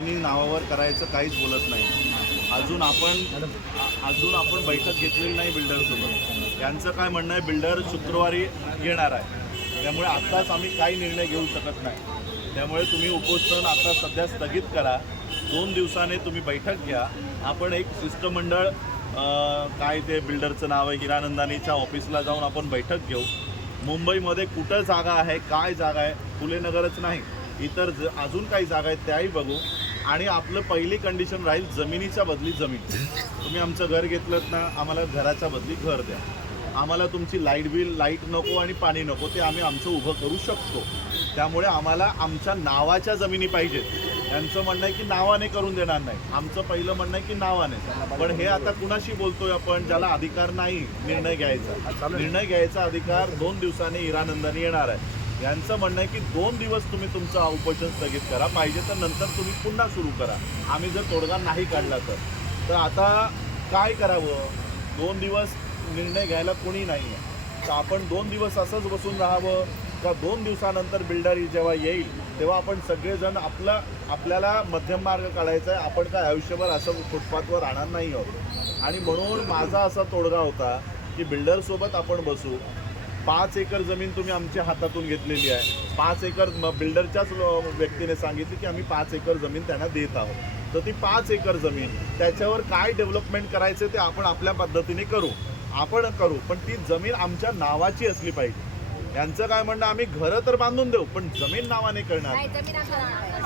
मी नावावर करायचं काहीच बोलत नाही. अजून आपण अजून आपण बैठक घेतलेली नाही बिल्डरसोबत. यांचं काय म्हणणं आहे बिल्डर शुक्रवारी येणार आहे. त्यामुळे आत्ताच आम्ही काही निर्णय घेऊ शकत नाही. त्यामुळे तुम्ही उपोषण आता सध्या स्थगित करा. दोन दिवसाने तुम्ही बैठक घ्या. आपण एक शिष्टमंडळ काय ते बिल्डरचं नाव आहे हिरानंदानीच्या ऑफिसला जाऊन आपण बैठक घेऊ. मुंबईमध्ये कुठं जागा आहे काय जागा आहे फुले नगरच नाही. इतर ज अजून काही जागा आहेत त्याही बघू. आणि आपलं पहिली कंडिशन राहील जमिनीच्या बदली जमीन. तुम्ही आमचं घर घेतलं ना आम्हाला घराच्या बदली घर द्या. आम्हाला तुमची लाइट बिल लाइट नको आणि पाणी नको ते आम्ही आमचं उभं करू शकतो. त्यामुळे आम्हाला आमच्या नावाच्या जमिनी पाहिजेत. यांचं म्हणणं आहे की नावाने करून देणार नाही. आमचं पहिलं म्हणणं आहे की नावाने. पण हे आता कुणाशी बोलतोय आपण ज्याला अधिकार नाही निर्णय घ्यायचा. निर्णय घ्यायचा अधिकार दोन दिवसांनी इरानंदानी येणार आहे. यांचं म्हणणं आहे की दोन दिवस तुम्ही तुमचं उपोषण स्थगित करा. पाहिजे तर नंतर तुम्ही पुन्हा सुरू करा. आम्ही जर तोडगा नाही काढला तर. तर आता काय करावं? दोन दिवस निर्णय घ्यायला कोणी नाही आहे तर आपण दोन दिवस असंच बसून राहावं? का दोन दिवसानंतर बिल्डर जेव्हा येईल तेव्हा आपण सगळेजण आपला आपल्याला मध्यम मार्ग काढायचा आहे? आपण काय आयुष्यभर असं फुटपाथवर राहणार नाही आहोत? आणि म्हणून माझा असा तोडगा होता की बिल्डरसोबत आपण बसू पाच एकर जमीन तुम्ही आमच्या हातातून घेतलेली आहे. पाच एकर बिल्डरच्याच व्यक्तीने सांगितले की आम्ही पाच एकर जमीन त्यांना देत आहोत. तर ती पाच एकर जमीन त्याच्यावर काय डेव्हलपमेंट करायचं ते आपण आपल्या पद्धतीने करू. आपण करू पण ती जमीन आमच्या नावाची असली पाहिजे. यांचं काय म्हणणं आम्ही घरं तर बांधून देऊ पण जमीन नावाने करणार नाही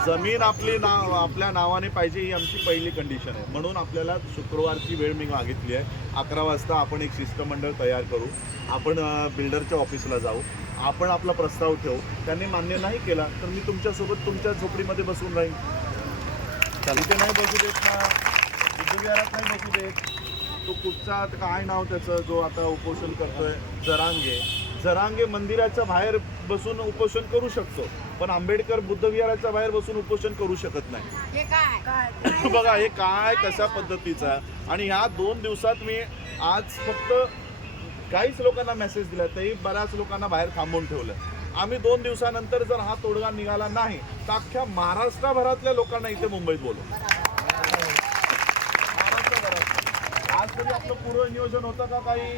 जमीन आपली नाव आपल्या नावाने पाहिजे ही आमची पहिली कंडिशन आहे. म्हणून आपल्याला शुक्रवारची वेळ मी मागितली आहे. अकरा वाजता आपण एक शिष्टमंडळ तयार करू. आपण बिल्डरच्या ऑफिसला जाऊ. आपण आपला प्रस्ताव ठेवू. त्यांनी मान्य नाही केला तर मी तुमच्यासोबत तुमच्या झोपडीमध्ये बसून राहीन. इथे नाही बसू देत ना. बुद्धविहारात नाही बसू देत. तो कुठचा काय नाव त्याचं जो आता उपोषण करतोय जरांगे. जरांगे मंदिराच्या बाहेर बसून उपोषण करू शकतो पण आंबेडकर बुद्धविहाराच्या बाहेर बसून उपोषण करू शकत नाही. हे काय? बघा हे काय कशा पद्धतीचा आणि ह्या दोन दिवसात मी आज फक्त काहीच लोकांना मेसेज दिला तेही बऱ्याच लोकांना बाहेर थांबवून ठेवलं. आम्ही दोन दिवसानंतर जर हा तोडगा निघाला नाही तर अख्ख्या महाराष्ट्रभरातल्या लोकांना इथे मुंबईत बोलू महाराष्ट्रभरात. आज तरी आपलं पूर्ण नियोजन होतं का काही?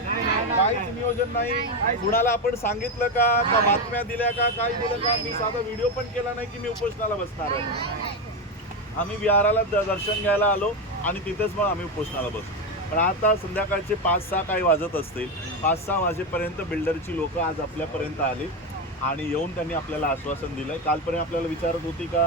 काहीच नियोजन नाही. कुणाला आपण सांगितलं का? का बातम्या दिल्या का? काय दिलं का? मी साधा व्हिडिओ पण केला नाही की मी उपोषणाला बसणार आहे. आम्ही विहाराला दर्शन घ्यायला आलो आणि तिथेच मग आम्ही उपोषणाला बसलो. पण आता संध्याकाळचे पाच सहा काही वाजत असतील. पाच सहा वाजेपर्यंत बिल्डरची लोक आज आपल्यापर्यंत आली आणि येऊन त्यांनी आपल्याला आश्वासन दिलं कालपर्यंत आपल्याला विचारत होती का?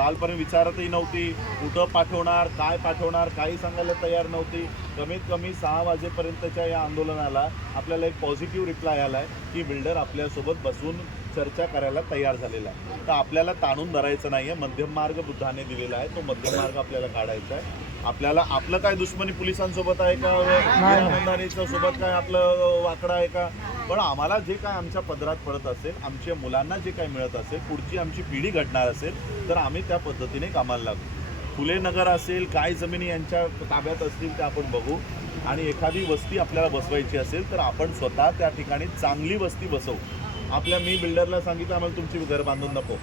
कालपर्यंत विचारतही नव्हती कुठं पाठवणार काय पाठवणार काही सांगायला तयार नव्हती. कमीत कमी सहा वाजेपर्यंतच्या या आंदोलनाला आपल्याला एक पॉझिटिव्ह रिप्लाय आला आहे की बिल्डर आपल्यासोबत बसून चर्चा करायला तयार झालेला आहे. तर आपल्याला ताणून धरायचं नाही आहे मध्यम मार्ग बुद्धाने दिलेला आहे. तो मध्यम मार्ग आपल्याला काढायचा आहे. आपल्याला आपलं काय दुश्मनी पोलिसांसोबत आहे का? सोबत काय आपलं वाकडं आहे का? पण आम्हाला जे काय आमच्या पदरात पडत असेल आमच्या मुलांना जे काय मिळत असेल पुढची आमची पिढी घडणार असेल तर आम्ही त्या पद्धतीने कामाला लागू. फुले नगर असेल काय जमिनी यांच्या ताब्यात असतील ते आपण बघू. आणि एखादी वस्ती आपल्याला बसवायची असेल तर आपण स्वतः त्या ठिकाणी चांगली वस्ती बसवू. आपल्या मी बिल्डरला सांगितलं आम्हाला तुमची घर बांधून नको.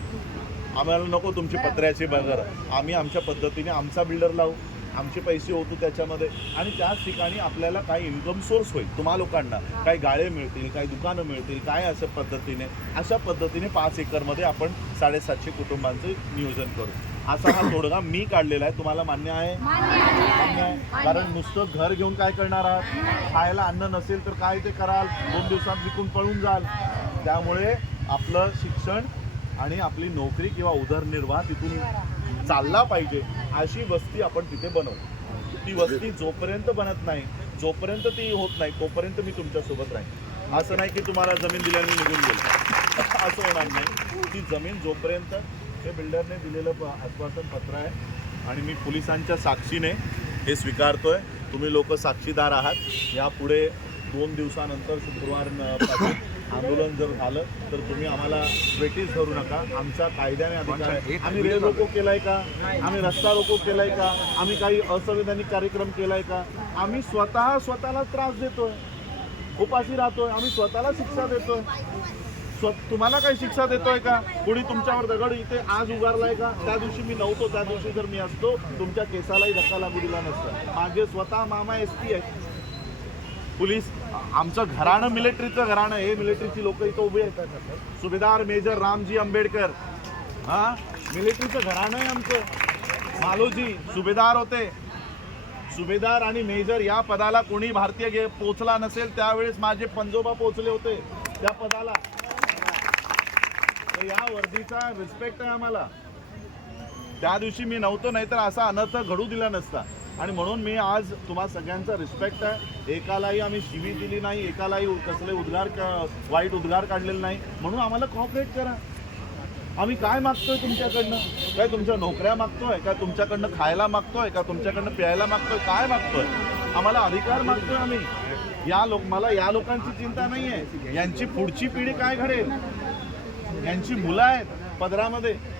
आम्हाला नको तुमची पत्र्याची घर. आम्ही आमच्या पद्धतीने आमचा बिल्डर लावू. आमचे पैसे होतो त्याच्यामध्ये. आणि त्याच ठिकाणी आपल्याला काही इन्कम सोर्स होईल. तुम्हा लोकांना काही गाळे मिळतील काही दुकानं मिळतील काय असं पद्धतीने अशा पद्धतीने पाच एकरमध्ये आपण साडेसातशे कुटुंबांचं नियोजन करू. असा हा तोडगा मी काढलेला आहे. तुम्हाला मान्य आहे? मान्य आहे. कारण नुसतं घर घेऊन काय करणार आहात? खायला अन्न नसेल तर काय ते कराल? दोन दिवसात विकून पळून जाल. त्यामुळे आपलं शिक्षण आणि आपली नोकरी किंवा उदरनिर्वाह तिथून चालला पाहिजे अशी वस्ती आपण तिथे बनवू. ती वस्ती जोपर्यंत बनत नाही जोपर्यंत ती होत नाही तोपर्यंत मी तुमच्यासोबत राहीन. असं नाही की तुम्हाला जमीन दिल्याने निघून गेलं. असं होणार नाही. ती जमीन जोपर्यंत हे बिल्डरने दिलेलं प- आश्वासन पत्र आहे आणि मी पोलिसांच्या साक्षीने हे स्वीकारतोय. तुम्ही लोक साक्षीदार आहात. यापुढे दोन दिवसानंतर शुक्रवार आंदोलन जर झालं तर तुम्ही आम्हाला वेटीस धरू नका. आमच्या कायद्याने अधिकार आहे आम्ही रेल रोको केलाय का? आम्ही रस्ता रोको केलाय का? आम्ही काही असंविधानिक कार्यक्रम केलाय का? आम्ही स्वतः स्वतःला त्रास देतोय. उपाशी राहतोय. आम्ही स्वतःला शिक्षा देतोय. स्व- तुम्हाला काही शिक्षा देतोय का? कोणी तुमच्यावर दगड इथे आज उगारलाय का? त्या दिवशी मी नव्हतो. त्या दिवशी जर मी असतो तुमच्या केसालाही धक्का लागू दिला नसता. माझे स्वतः मामा एस टी आहे. पोलीस आमचं घराणं मिलिटरीचं घराणं हे मिलिटरीची लोक इथं उभी आहेत. सुभेदार मेजर रामजी आंबेडकर. हा? मिलिटरीचं घराणं आहे आमचं. मालोजी सुभेदार होते. सुभेदार आणि मेजर या पदाला कोणी भारतीय गे पोचला नसेल त्यावेळेस माझे पंजोबा पोचले होते त्या पदाला. तर या वर्दीचा रिस्पेक्ट आहे आम्हाला. त्या दिवशी मी नव्हतो नाहीतर असा अनर्थ घडू दिला नसता. आणि म्हणून मी आज तुम्हा सगळ्यांचा रिस्पेक्ट आहे. एकालाही आम्ही शिवी दिली नाही एकालाही कसले उद्गार क- वाईट उद्गार काढलेले नाही. म्हणून आम्हाला कॉपरेट करा. आम्ही काय मागतोय तुमच्याकडनं? काय तुमच्या नोकऱ्या मागतोय? का तुमच्याकडनं खायला मागतोय? का तुमच्याकडनं प्यायला मागतोय? काय मागतोय? आम्हाला अधिकार मागतोय आम्ही. या लोक मला या लोकांची चिंता नाही आहे यांची पुढची पिढी काय घडेल? यांची मुलं आहेत पदरामध्ये.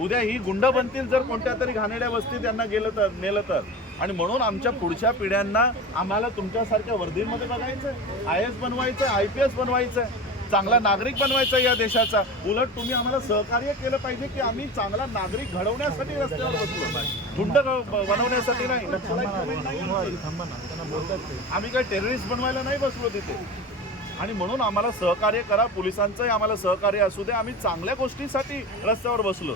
उद्या ही गुंड बनतील जर कोणत्या तरी घाणेड्या वस्तीत त्यांना गेलं तर नेलं तर. आणि म्हणून आमच्या पुढच्या पिढ्यांना आम्हाला तुमच्यासारख्या वर्दीमध्ये बघायचं आय एस बनवायचं आय पी एस बनवायचं चांगला नागरिक बनवायचा या देशाचा. उलट तुम्ही आम्हाला सहकार्य केलं पाहिजे की आम्ही चांगला नागरिक घडवण्यासाठी रस्त्यावर बसलो. गुंड बनवण्यासाठी नाही. नाही आम्ही काही टेररिस्ट बनवायला नाही बसलो तिथे. आणि म्हणून आम्हाला सहकार्य करा. पोलिसांचंही आम्हाला सहकार्य असू दे. आम्ही चांगल्या गोष्टीसाठी रस्त्यावर बसलो.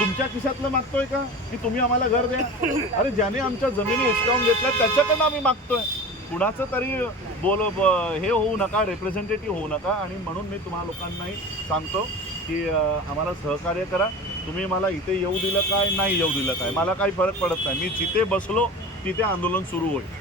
तुमच्या खिशातलं मागतोय का? की तुम्ही आम्हाला घर द्या? अरे ज्याने आमच्या जमिनी हिसकावून घेतल्या त्याच्याकडनं आम्ही मागतोय. कुणाचं तरी बोल ब- हे होऊ नका रिप्रेझेंटेटिव्ह होऊ नका. आणि म्हणून मी तुम्हा लोकांनाही सांगतो की आम्हाला सहकार्य करा. तुम्ही मला इथे येऊ दिलं काय नाही येऊ दिलं काय? मला काही फरक पडत नाही. मी जिथे बसलो तिथे आंदोलन सुरू होईल.